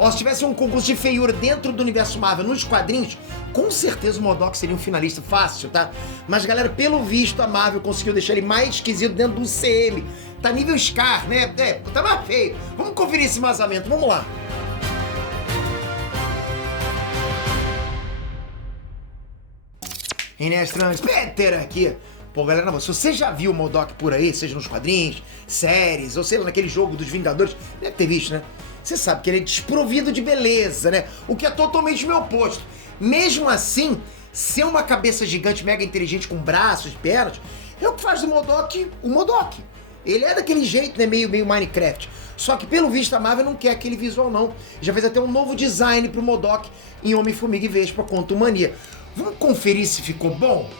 Ó, se tivesse um concurso de feiura dentro do universo Marvel, nos quadrinhos, com certeza o MODOK seria um finalista fácil, tá? Mas, galera, pelo visto, a Marvel conseguiu deixar ele mais esquisito dentro do CM. Tá nível Scar, né? Tá mais feio. Vamos conferir esse vazamento, vamos lá. Inês Trans, Peter aqui. Pô, galera, se você já viu o MODOK por aí, seja nos quadrinhos, séries, ou sei lá, naquele jogo dos Vingadores, deve ter visto, né? Você sabe que ele é desprovido de beleza, né? O que é totalmente o meu oposto. Mesmo assim, ser uma cabeça gigante, mega inteligente, com braços, pernas, é o que faz do MODOK o MODOK. Ele é daquele jeito, né? Meio Minecraft. Só que, pelo visto, a Marvel não quer aquele visual, não. Já fez até um novo design pro MODOK em Homem-Formiga e Vespa Quantumania. Vamos conferir se ficou bom?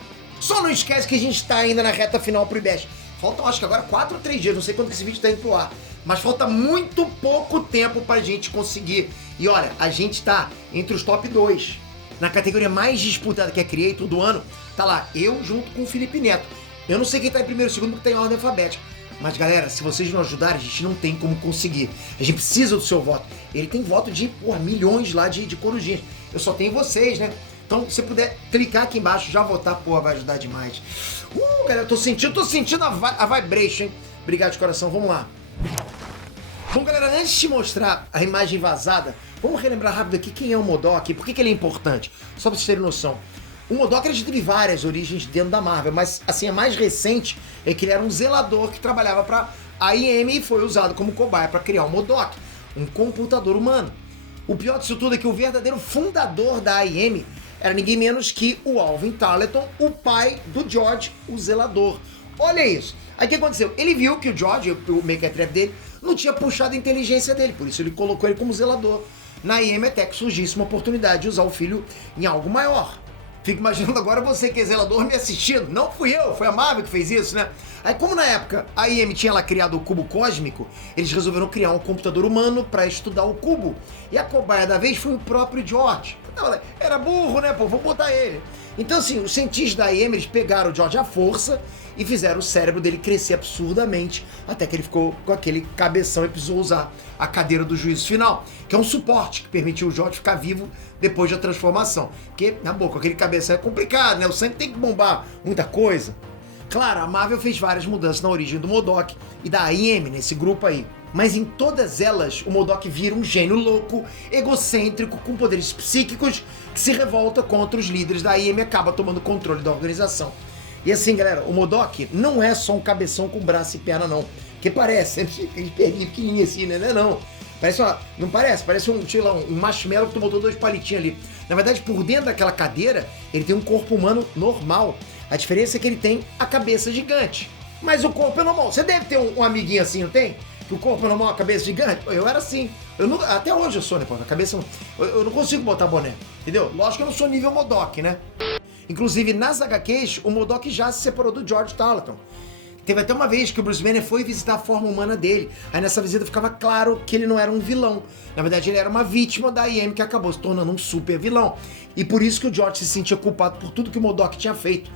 Só não esquece que a gente tá ainda na reta final pro IBEST. Faltam, acho que agora 4 ou 3 dias, não sei quando que esse vídeo tá indo pro ar. Mas falta muito pouco tempo pra gente conseguir. E olha, a gente tá entre os top 2. Na categoria mais disputada, que é Creator do ano, tá lá, eu junto com o Felipe Neto. Eu não sei quem tá em primeiro e segundo, porque tá em ordem alfabética. Mas, galera, se vocês não ajudarem, a gente não tem como conseguir. A gente precisa do seu voto. Ele tem voto de, milhões lá de corujinhas. Eu só tenho vocês, né? Então, se você puder clicar aqui embaixo, já votar, vai ajudar demais. Galera, tô sentindo a vibration, hein? Obrigado de coração, vamos lá. Bom, galera, antes de mostrar a imagem vazada, vamos relembrar rápido aqui quem é o MODOK e por que ele é importante. Só pra vocês terem noção. O MODOK ele já teve várias origens dentro da Marvel, mas assim, a mais recente é que ele era um zelador que trabalhava pra AIM e foi usado como cobaia para criar o MODOK, um computador humano. O pior disso tudo é que o verdadeiro fundador da AIM era ninguém menos que o Alvin Tarleton, o pai do George, o zelador. Olha isso. Aí o que aconteceu? Ele viu que o George, o mequetrefe dele, não tinha puxado a inteligência dele, por isso ele colocou ele como zelador. Na AIM até que surgisse uma oportunidade de usar o filho em algo maior. Fico imaginando agora você que é zelador me assistindo. Não fui eu, foi a Marvel que fez isso, né? Aí como na época a AIM tinha lá criado o cubo cósmico, eles resolveram criar um computador humano para estudar o cubo. E a cobaia da vez foi o próprio George. Era burro, né, pô? Vou botar ele. Então assim, os cientistas da AIM, eles pegaram o George à força e fizeram o cérebro dele crescer absurdamente, até que ele ficou com aquele cabeção e precisou usar a cadeira do juízo final, que é um suporte que permitiu o George ficar vivo depois da transformação. Porque, na boca, aquele cabeção é complicado, né? O sangue tem que bombar muita coisa. Claro, a Marvel fez várias mudanças na origem do MODOK e da AIM, nesse grupo aí. Mas em todas elas, o MODOK vira um gênio louco, egocêntrico, com poderes psíquicos, que se revolta contra os líderes da AIM e acaba tomando controle da organização. E assim, galera, o MODOK não é só um cabeção com braço e perna, não. Que parece, aquele perninho pequenininho assim, né? Não. Parece não parece? Parece um marshmallow que tu botou 2 palitinhos ali. Na verdade, por dentro daquela cadeira, ele tem um corpo humano normal. A diferença é que ele tem a cabeça gigante. Mas o corpo é normal. Você deve ter um amiguinho assim, não tem? Que o corpo é normal, a cabeça gigante? Eu era assim. Até hoje eu sou, né, pô? A cabeça... Eu não consigo botar boné, entendeu? Lógico que eu não sou nível MODOK, né? Inclusive, nas HQs, o MODOK já se separou do George Tarleton. Teve até uma vez que o Bruce Banner foi visitar a forma humana dele. Aí nessa visita ficava claro que ele não era um vilão. Na verdade, ele era uma vítima da AIM que acabou se tornando um super vilão. E por isso que o George se sentia culpado por tudo que o MODOK tinha feito.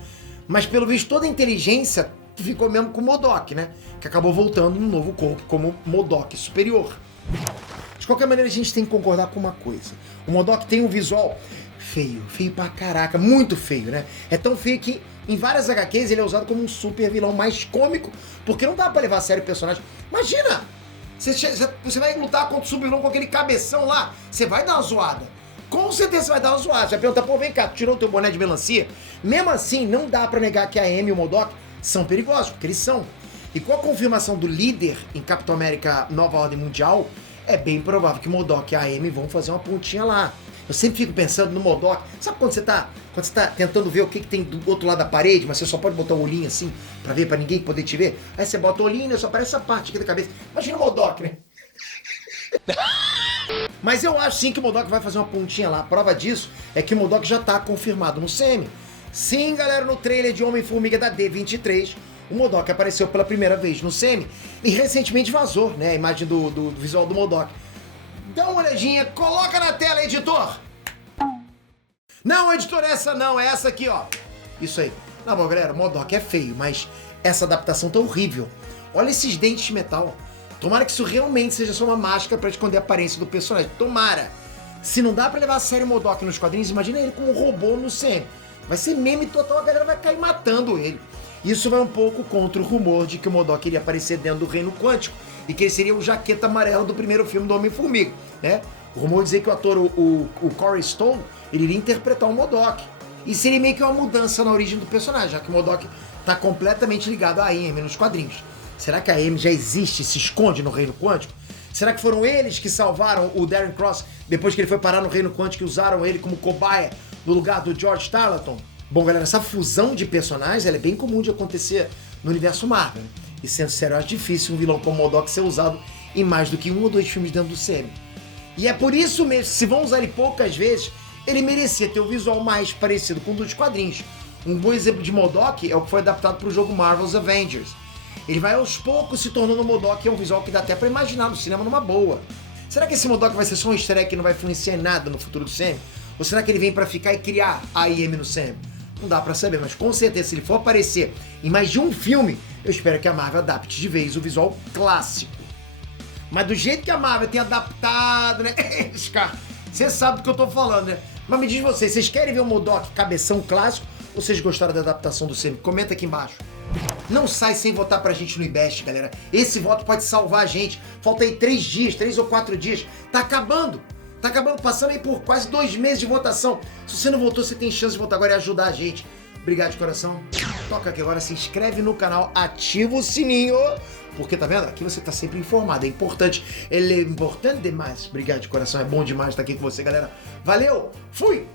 Mas pelo visto, toda a inteligência ficou mesmo com o MODOK, né? Que acabou voltando num novo corpo como MODOK superior. De qualquer maneira, a gente tem que concordar com uma coisa. O MODOK tem um visual feio pra caraca, muito feio, né? É tão feio que em várias HQs ele é usado como um super vilão mais cômico, porque não dá pra levar a sério o personagem. Imagina! Você vai lutar contra o super vilão com aquele cabeção lá, você vai dar uma zoada. Com certeza você vai dar uma zoada. Você vai perguntar, pô, vem cá, tu tirou o teu boné de melancia? Mesmo assim, não dá pra negar que a AIM e o MODOK são perigosos, porque eles são. E com a confirmação do líder em Capitão América Nova Ordem Mundial, é bem provável que o MODOK e a AIM vão fazer uma pontinha lá. Eu sempre fico pensando no MODOK. Sabe quando você tá tentando ver o que tem do outro lado da parede, mas você só pode botar o olhinho assim, pra ver, pra ninguém poder te ver? Aí você bota o olhinho e só aparece essa parte aqui da cabeça. Imagina o MODOK, né? Mas eu acho sim que o MODOK vai fazer uma pontinha lá. A prova disso é que o MODOK já tá confirmado no CM. Sim, galera, no trailer de Homem-Formiga da D23, o MODOK apareceu pela primeira vez no CM e recentemente vazou, né, a imagem do visual do MODOK. Dá uma olhadinha, coloca na tela, editor! Não, editor, essa não, é essa aqui, ó. Isso aí. Não, bom, galera, o MODOK é feio, mas essa adaptação tá horrível. Olha esses dentes de metal. Tomara que isso realmente seja só uma máscara pra esconder a aparência do personagem. Tomara. Se não dá pra levar a sério o MODOK nos quadrinhos, imagina ele como um robô no CM. Vai ser meme total, a galera vai cair matando ele. Isso vai um pouco contra o rumor de que o MODOK iria aparecer dentro do Reino Quântico e que ele seria o jaqueta amarelo do primeiro filme do Homem-Formiga, né? O rumor dizia que o ator, o Corey Stoll, ele iria interpretar o MODOK. E seria meio que uma mudança na origem do personagem, já que o MODOK tá completamente ligado à Amy nos quadrinhos. Será que a Amy já existe e se esconde no Reino Quântico? Será que foram eles que salvaram o Darren Cross depois que ele foi parar no Reino Quântico e usaram ele como cobaia no lugar do George Tarleton? Bom, galera, essa fusão de personagens ela é bem comum de acontecer no universo Marvel. Né? E sendo sério, acho difícil um vilão como o MODOK ser usado em mais do que 1 ou 2 filmes dentro do CM. E é por isso mesmo, se vão usar ele poucas vezes, ele merecia ter o visual mais parecido com o dos quadrinhos. Um bom exemplo de MODOK é o que foi adaptado para o jogo Marvel's Avengers. Ele vai aos poucos se tornando o MODOK, é um visual que dá até pra imaginar no cinema numa boa. Será que esse MODOK vai ser só um easter egg que não vai influenciar em nada no futuro do CM? Ou será que ele vem pra ficar e criar a IM no CM? Não dá pra saber, mas com certeza se ele for aparecer em mais de um filme, eu espero que a Marvel adapte de vez o visual clássico. Mas do jeito que a Marvel tem adaptado, né? Scar, você sabe do que eu tô falando, né? Mas me diz vocês querem ver o MODOK cabeção clássico ou vocês gostaram da adaptação do CM? Comenta aqui embaixo. Não sai sem votar pra gente no IBEST, galera. Esse voto pode salvar a gente. Falta aí 3 dias, 3 ou 4 dias. Tá acabando. Tá acabando, passando aí por quase 2 meses de votação. Se você não votou, você tem chance de votar agora e ajudar a gente. Obrigado de coração. Toca aqui agora, se inscreve no canal, ativa o sininho. Porque, tá vendo? Aqui você tá sempre informado. É importante. Ele é importante demais. Obrigado de coração. É bom demais estar aqui com você, galera. Valeu. Fui.